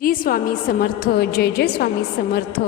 श्री स्वामी समर्थ. जय जय स्वामी समर्थ.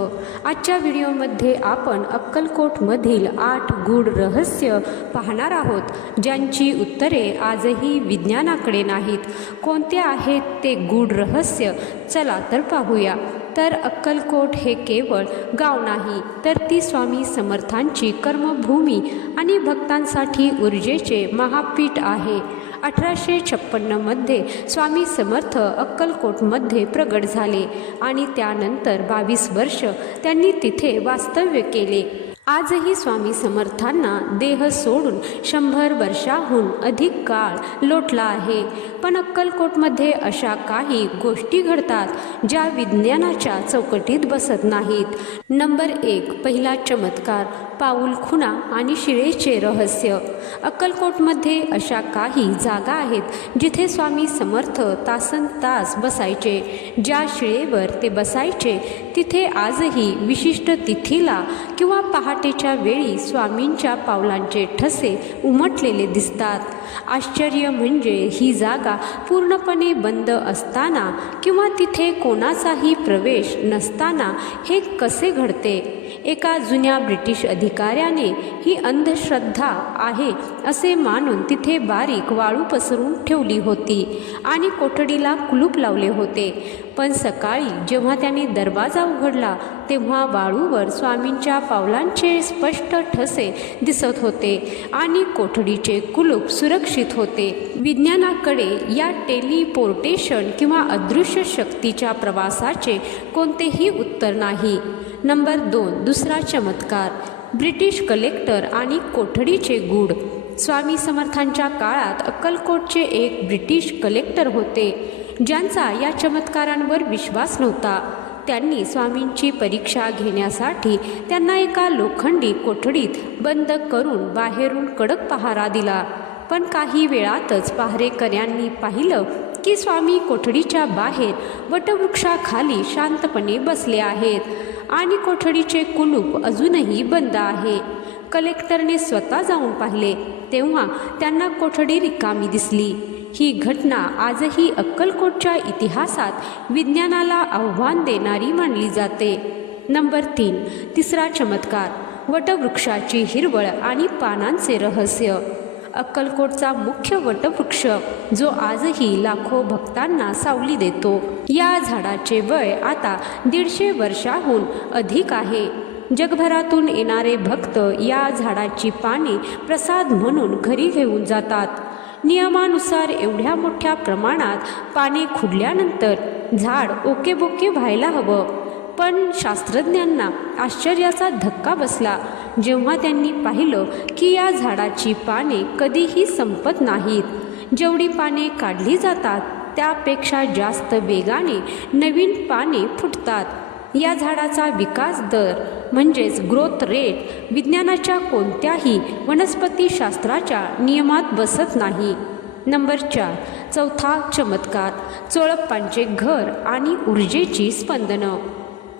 आजच्या व्हिडिओमध्ये आपण अक्कलकोटमधील 8 गूढ रहस्य पाहणार आहोत, ज्यांची उत्तरे आजही विज्ञानाकडे नाहीत. कोणते आहेत ते गूढ रहस्य? चला तर पाहूया. तर अक्कलकोट हे केवळ गाव नाही, तर ती स्वामी समर्थांची कर्मभूमी आणि भक्तांसाठी ऊर्जेचे महापीठ आहे. 1856मध्ये स्वामी समर्थ अक्कलकोटमध्ये प्रगट झाले आणि त्यानंतर 22 वर्ष त्यांनी तिथे वास्तव्य केले. आजही स्वामी समर्थांना देह सोडून 100 वर्षाहून अधिक काळ लोटला आहे. पण अक्कलकोटमध्ये अशा काही गोष्टी घडतात ज्या विज्ञानाच्या चौकटीत बसत नाहीत. नंबर 1. पहिला चमत्कार, पाऊल खुणा आणि शिळेचे रहस्य. अक्कलकोटमध्ये अशा काही जागा आहेत जिथे स्वामी समर्थ तासनतास बसायचे. ज्या शिळेवर ते बसायचे तिथे आजही विशिष्ट तिथीला किंवा पहाटेच्या वेळी स्वामींच्या पावलांचे ठसे उमटलेले दिसतात. आश्चर्य म्हणजे ही जागा पूर्णपणे बंद असताना किंवा तिथे कोणाचाही प्रवेश नसताना हे कसे घडते? एका जुन्या ब्रिटिश अधिकाऱ्याने ही अंधश्रद्धा आहे असे मानून तिथे बारीक वाळू पसरून ठेवली होती आणि कोठडीला कुलूप लावले होते. पण सकाळी जेव्हा त्याने दरवाजा उघडला तेव्हा वाळूवर स्वामींच्या पावलांचे स्पष्ट ठसे दिसत होते आणि कोठडीचे कुलूप सुरक्षित होते. विज्ञानाकडे या टेलिपोर्टेशन किंवा अदृश्य शक्तीच्या प्रवासाचे कोणतेही उत्तर नाही. नंबर 2. दुसरा चमत्कार, ब्रिटिश कलेक्टर आणि कोठडीचे गूढ. स्वामी समर्थांच्या काळात अक्कलकोटचे एक ब्रिटिश कलेक्टर होते, ज्यांचा या चमत्कारांवर विश्वास नव्हता. त्यांनी स्वामींची परीक्षा घेण्यासाठी त्यांना एका लोखंडी कोठडीत बंद करून बाहेरून कडक पहारा दिला. पण काही वेळातच पहारेकऱ्यांनी पाहिलं की स्वामी कोठडीच्या बाहेर वटवृक्षाखाली शांतपणे बसले आहेत आणि कोठडीचे कुलूप अजूनही बंद आहे. कलेक्टरने स्वतः जाऊन पाहिले तेव्हा त्यांना कोठडी रिकामी दिसली. ही घटना आजही अक्कलकोटच्या इतिहासात विज्ञानाला आव्हान देणारी मानली जाते. नंबर 3. तिसरा चमत्कार, वटवृक्षाची हिरवळ आणि पानांचे रहस्य. अक्कलकोटचा मुख्य वटवृक्ष जो आजही लाखो भक्तांना सावली देतो. या झाडाचे वय आता 150 वर्षाहून अधिक आहे. जगभरातून येणारे भक्त या झाडाची पाने प्रसाद म्हणून घरी घेऊन जातात. नियमानुसार एवढ्या मोठ्या प्रमाणात पाने खुडल्यानंतर झाड ओकेबोके व्हायला हवं. पण शास्त्रज्ञांना आश्चर्याचा धक्का बसला जेव्हा त्यांनी पाहिलं की या झाडाची पाने कधीही संपत नाहीत. जेवढी पाने काढली जातात त्यापेक्षा जास्त वेगाने नवीन पाने फुटतात. या झाडाचा विकास दर म्हणजेच ग्रोथ रेट विज्ञानाच्या कोणत्याही वनस्पतीशास्त्राच्या नियमात बसत नाही. नंबर 4. चौथा चमत्कार, चोळप्पांचे घर आणि ऊर्जेची स्पंदनं.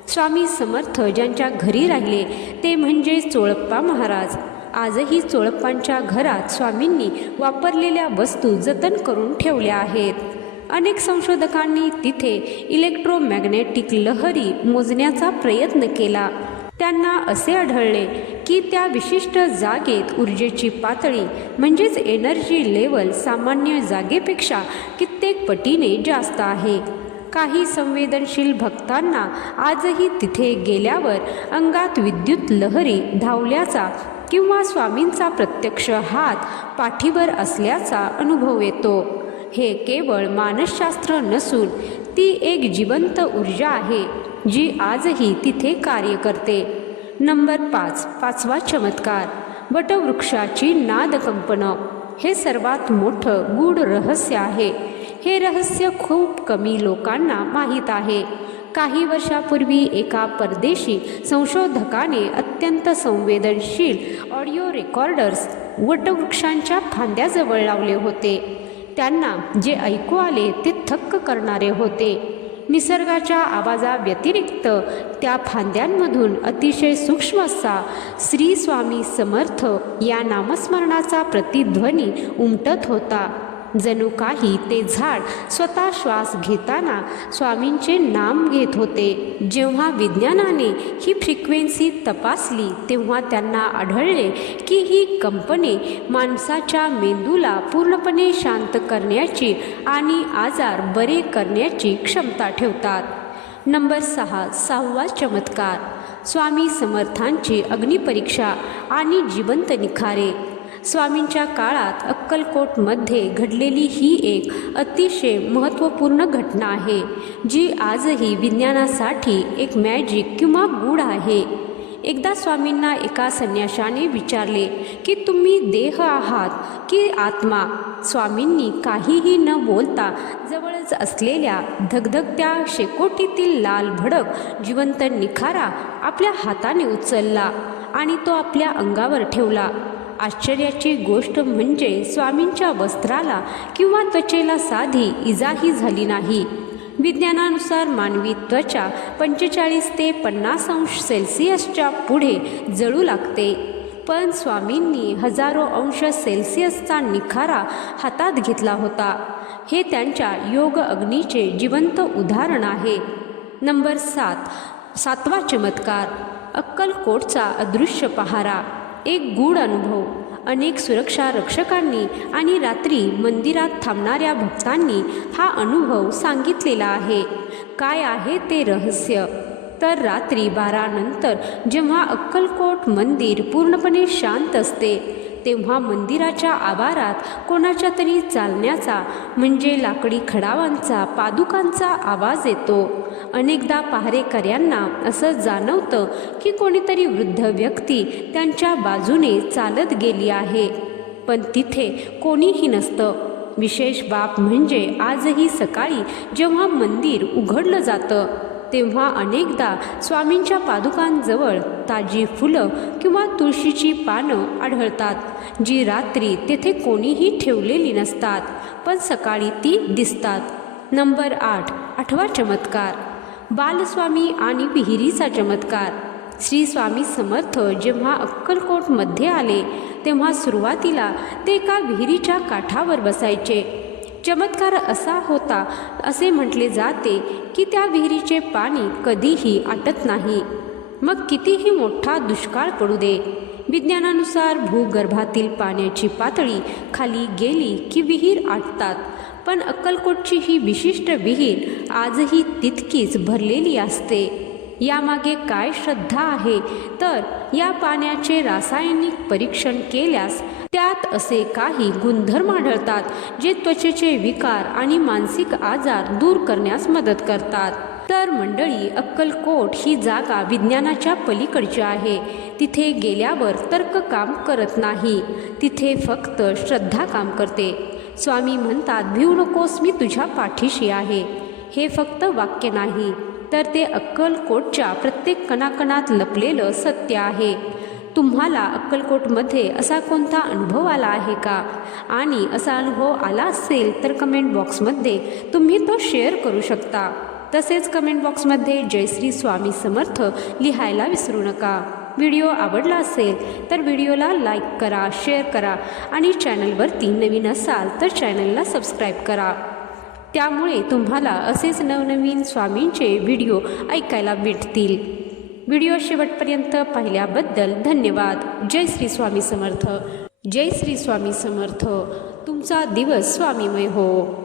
स्वामी समर्थ ज्यांच्या घरी राहिले ते म्हणजे चोळप्पा महाराज. आजही चोळप्पांच्या घरात स्वामींनी वापरलेल्या वस्तू जतन करून ठेवल्या आहेत. अनेक संशोधकांनी तिथे इलेक्ट्रोमॅग्नेटिक लहरी मोजण्याचा प्रयत्न केला. त्यांना असे आढळले की त्या विशिष्ट जागेत ऊर्जेची पातळी म्हणजेच एनर्जी लेवल सामान्य जागेपेक्षा कित्येक पटीने जास्त आहे. काही संवेदनशील भक्तांना आजही तिथे गेल्यावर अंगात विद्युत लहरी धावल्याचा किंवा स्वामींचा प्रत्यक्ष हात पाठीवर असल्याचा अनुभव येतो. हे केवळ मानसशास्त्र नसून ती एक जिवंत ऊर्जा आहे जी आजही तिथे कार्य करते. नंबर 5. पाचवा चमत्कार, वटवृक्षाची नादकंपनं. हे सर्वात मोठं गूढ रहस्य आहे. हे रहस्य खूप कमी लोकांना माहीत आहे. काही वर्षापूर्वी एका परदेशी संशोधकाने अत्यंत संवेदनशील ऑडिओ रेकॉर्डर्स वटवृक्षांच्या फांद्याजवळ लावले होते. त्यांना जे ऐकू आले ते थक्क करणारे होते. निसर्गाच्या आवाजाव्यतिरिक्त त्या फांद्यांमधून अतिशय सूक्ष्म असा श्री स्वामी समर्थ या नामस्मरणाचा प्रतिध्वनी उमटत होता. जणू काही ते झाड स्वतः श्वास घेताना स्वामींचे नाम घेत होते. जेव्हा विज्ञानाने ही फ्रिक्वेन्सी तपासली तेव्हा त्यांना आढळले की ही कंपने माणसाच्या मेंदूला पूर्णपणे शांत करण्याची आणि आजार बरे करण्याची क्षमता ठेवतात. नंबर 6. 6वा चमत्कार, स्वामी समर्थांची अग्निपरीक्षा आणि जिवंत निखारे. स्वामींच्या काळात अक्कलकोटमध्ये घडलेली ही एक अतिशय महत्त्वपूर्ण घटना आहे, जी आजही विज्ञानासाठी एक मॅजिक किंवा गूढ आहे. एकदा स्वामींना एका संन्याशाने विचारले की तुम्ही देह आहात की आत्मा. स्वामींनी काहीही न बोलता जवळच असलेल्या धगधगत्या शेकोटीतील लाल भडक जिवंत निखारा आपल्या हाताने उचलला आणि तो आपल्या अंगावर ठेवला. आश्चर्याची गोष्ट म्हणजे स्वामींच्या वस्त्राला किंवा त्वचेला साधी इजाही झाली नाही. विज्ञानानुसार मानवी त्वचा 45 ते 50 अंश सेल्सिअसच्या पुढे जळू लागते, पण स्वामींनी हजारो अंश सेल्सिअसचा निखारा हातात घेतला होता. हे त्यांच्या योग अग्नीचे जिवंत उदाहरण आहे. नंबर 7. 7वा चमत्कार, अक्कलकोटचा अदृश्य पहारा. एक गूढ अनुभव. अनेक सुरक्षा रक्षकांनी आणि रात्री मंदिरात थांबणाऱ्या भक्तांनी हा अनुभव सांगितलेला आहे. काय आहे ते रहस्य? तर रात्री 12 नंतर जेव्हा अक्कलकोट मंदिर पूर्णपणे शांत असते तेव्हा मंदिराच्या आवारात कोणाच्या तरी चालण्याचा म्हणजे लाकडी खडावांचा, पादुकांचा आवाज येतो. अनेकदा पहारेकऱ्यांना असं जाणवतं की कोणीतरी वृद्ध व्यक्ती त्यांच्या बाजूने चालत गेली आहे, पण तिथे कोणीही नसतं. विशेष बाब म्हणजे आजही सकाळी जेव्हा मंदिर उघडलं जातं तेव्हा अनेकदा स्वामींच्या पादुकांजवळ ताजी फुलं किंवा तुळशीची पानं आढळतात, जी रात्री तेथे कोणीही ठेवलेली नसतात, पण सकाळी ती दिसतात. नंबर 8. 8वा चमत्कार, बालस्वामी आणि विहिरीचा चमत्कार. श्री स्वामी समर्थ जेव्हा अक्कलकोटमध्ये आले तेव्हा सुरुवातीला ते एका विहिरीच्या काठावर बसायचे. चमत्कार असा होता असे म्हटले जाते की त्या विहिरीचे पाणी कधीही आटत नाही, मग कितीही मोठा दुष्काळ पडू दे. विज्ञानानुसार भूगर्भातील पाण्याची पातळी खाली गेली की विहीर आटतात, पण अक्कलकोटची ही विशिष्ट विहीर आजही तितकीच भरलेली असते. यामागे काय श्रद्धा आहे तर या पाण्याचे रासायनिक परीक्षण केल्यास त्यात असे काही गुणधर्म आढळतात जे त्वचेचे विकार आणि मानसिक आजार दूर करण्यास मदत करतात. तर मंडळी, अक्कलकोट ही जागा विज्ञानाच्या पलीकडची आहे. तिथे गेल्यावर तर्क काम करत नाही, तिथे फक्त श्रद्धा काम करते. स्वामी म्हणतात, भिवू नकोस, मी तुझ्या पाठीशी आहे. हे फक्त वाक्य नाही, तर ते अक्कलकोटच्या प्रत्येक कणाकणात लपलेलं सत्य आहे. तुम्हाला अक्कलकोटमध्ये असा कोणता अनुभव आला आहे का? आणि असा अनुभव आला असेल तर कमेंट बॉक्समध्ये तुम्ही तो शेअर करू शकता. तसेच कमेंट बॉक्समध्ये जय श्री स्वामी समर्थ लिहायला विसरू नका. व्हिडिओ आवडला असेल तर व्हिडिओला लाईक करा, शेअर करा आणि चॅनलवरती नवीन असाल तर चॅनलला सबस्क्राईब करा. त्यामुळे तुम्हाला असेच नवनवीन स्वामींचे व्हिडिओ ऐकायला भेटतील. व्हिडिओ शेवटपर्यंत पाहिल्याबद्दल धन्यवाद. जय श्री स्वामी समर्थ. जय श्री स्वामी समर्थ. तुमचा दिवस स्वामीमय हो.